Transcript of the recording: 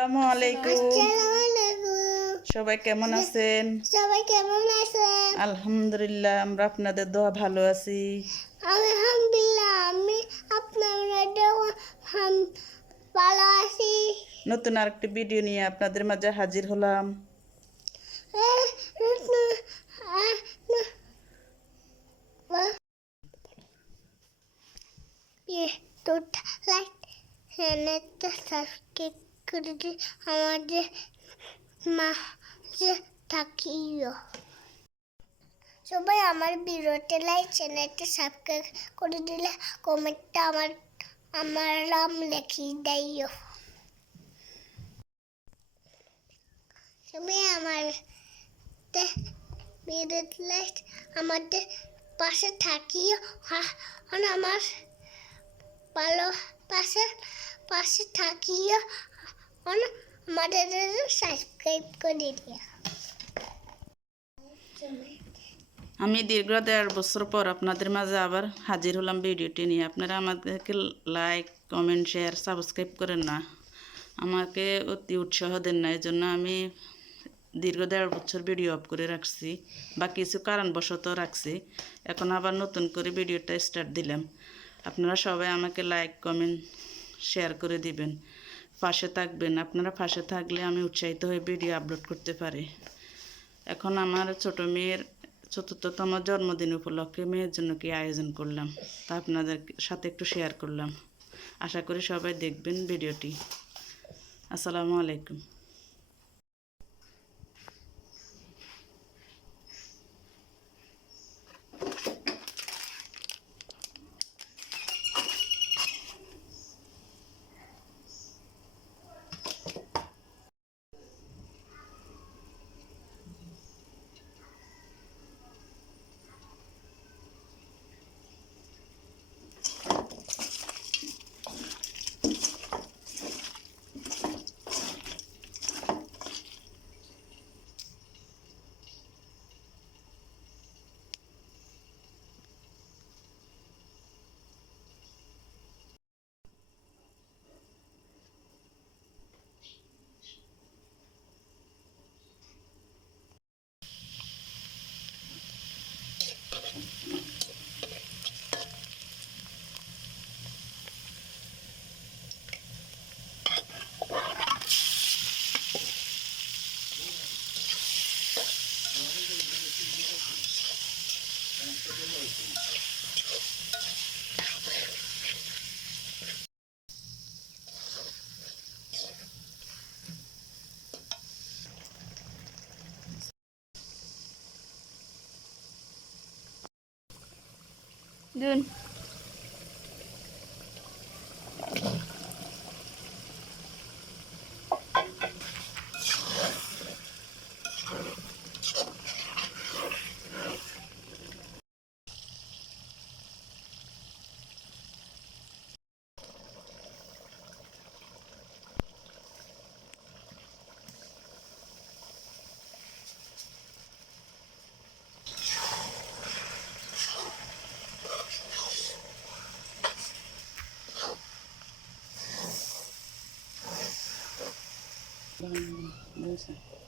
আসসালামু আলাইকুম। সবাই কেমন আছেন? সবাই কেমন আছেন? আলহামদুলিল্লাহ, আমরা আপনাদের দোয়া ভালো আছি। আলহামদুলিল্লাহ, আমি আপনাদের ভালো আছি। নতুন আরেকটি ভিডিও নিয়ে আপনাদের মাঝে হাজির হলাম। তো লাইক চ্যানেলটা সাবস্ক্রাইব করে দিয়ে আমাদের মাঝে থাকিও। সবাই আমার ভিডিওতে লাইক চ্যানেলটা সাবস্ক্রাইব করে দিলে কমেন্টটা আমার নাম লিখিয়ে দিও। সবাই আমার ভিডিওতে আমাদের পাশে থাকিও, আমার ভালো পাশে থাকিও, আমাদের সাবস্ক্রাইব করে দিও। আমি দীর্ঘ 1.5 বছর পর আপনাদের মাঝে আবার হাজির হলাম ভিডিওটি নিয়ে। আপনারা আমাদেরকে লাইক, কমেন্ট, শেয়ার, সাবস্ক্রাইব করেন না, আমাকে অতি উৎসাহ দেন না। এই জন্য আমি দীর্ঘ 1.5 বছর ভিডিও অফ করে রাখছি, বা কিছু কারণবশত রাখছি। এখন আবার নতুন করে ভিডিওটা স্টার্ট দিলাম। আপনারা সবাই আমাকে লাইক, কমেন্ট, শেয়ার করে দিবেন, পাশে থাকবেন। আপনারা পাশে থাকলে আমি উৎসাহিত হয়ে ভিডিও আপলোড করতে পারি। এখন আমার ছোট মেয়ের 4র্থতম জন্মদিন উপলক্ষে মেয়ের জন্য কি আয়োজন করলাম, তা আপনাদের সাথে একটু শেয়ার করলাম। আশা করি সবাই দেখবেন ভিডিওটি। আসসালামু আলাইকুম। Dun. Dosa.